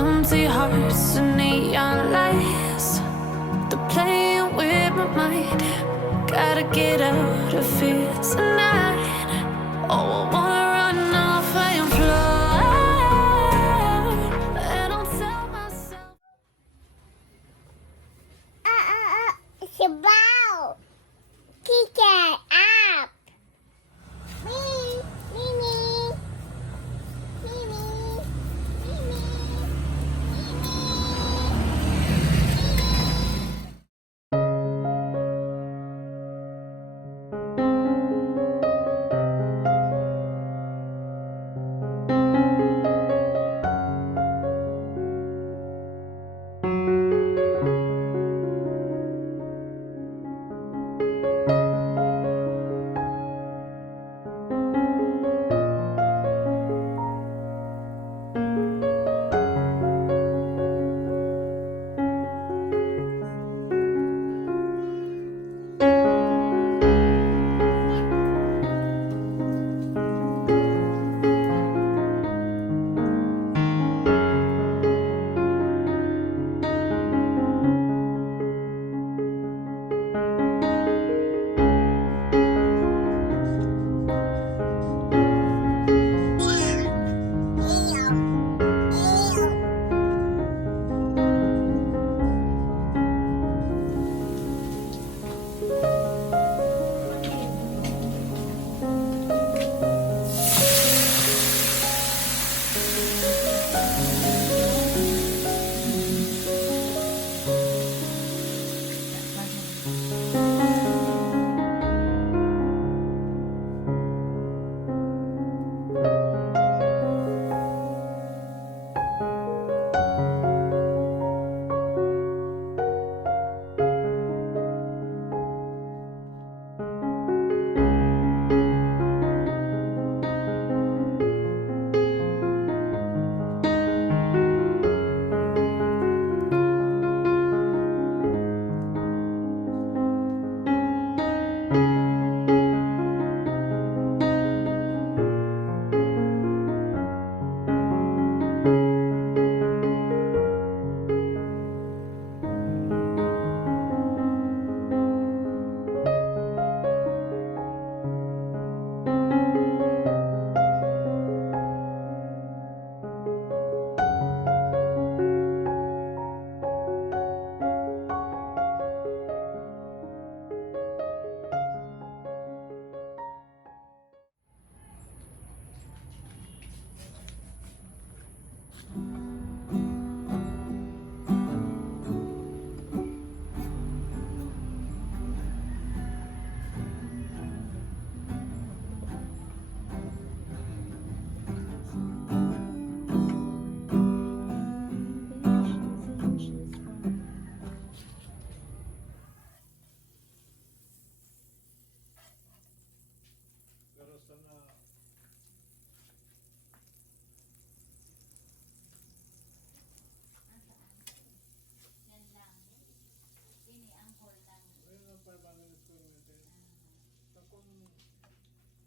empty hearts and neon lights. They're playing with my mind. Gotta get out of here tonight. Oh, I wanna run off and fly. And I'll tell myself. Sibaw! Teacher, up! Mimi! Mimi! Mimi! Mimi!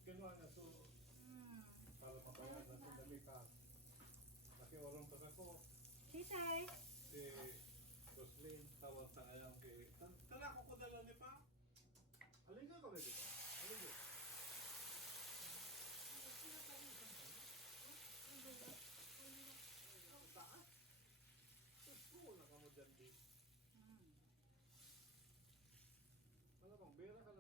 Kinuha na so para mabayan na sandali ka. Kasi orong pa ko. Sisay. Si Roslyn tawag sa ayang kay tala ko dala ni pa. Halika ko dito. Halika. School na kamo dyan din. Ano bang bera ka